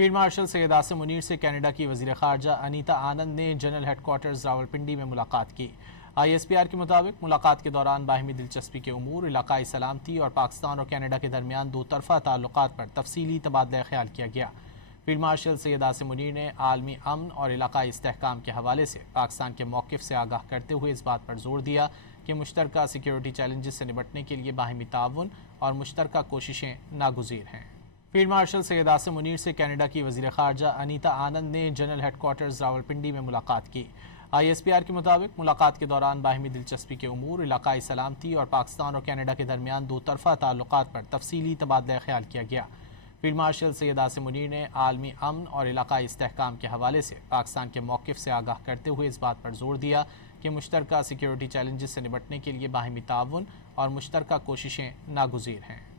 Field marshal Syed Asim Munir से Canada की वज़ीर ख़ारजा अनीता आनंद ने जनरल हेडक्वार्टर्स रावलपिंडी में मुलाकात की। ISPR के मुताबिक मुलाकात के दौरान बाहिमी दिलचस्पी के उमूर, इलाकाई सलामती और पाकिस्तान और कनाडा के दरमियान दो तरफ़ा ताल्लुकात पर तफसीली तबादला ख्याल किया गया। फील्ड मार्शल सैयद आसिम मुनीर ने आलमी अमन और इलाकाई इस्तेहकाम के हवाले से पाकिस्तान के मौक़िफ़ से आगाह करते हुए इस बात पर जोर दिया कि मुश्तरका सिक्योरिटी चैलेंजेस से निपटने के लिए बाहिमी ताउन और मुश्तरका कोशिशें नागुज़ीर हैं। फील्ड मार्शल सैयद आसिम मुनीर से कनाडा की वज़ीर ख़ारजा अनीता आनंद ने जनरल हेडक्वार्टर्स रावलपिंडी में मुलाकात की। ISPR के मुताबिक मुलाकात के दौरान बाहिमी दिलचस्पी के उमूर, इलाकाई सलामती और पाकिस्तान और कनाडा के दरमियान दो तरफ़ा ताल्लुकात पर तफसीली तबादला ख्याल किया गया। फील्ड मार्शल सैयद आसिम मुनीर ने आलमी अमन और इलाकाई इस्तेहकाम के हवाले से पाकिस्तान के मौक़िफ़ से आगाह करते हुए इस बात पर जोर दिया कि मुश्तरका सिक्योरिटी चैलेंजेस से निपटने के लिए बाहिमी ताउन और मुश्तरका कोशिशें नागुज़ीर हैं।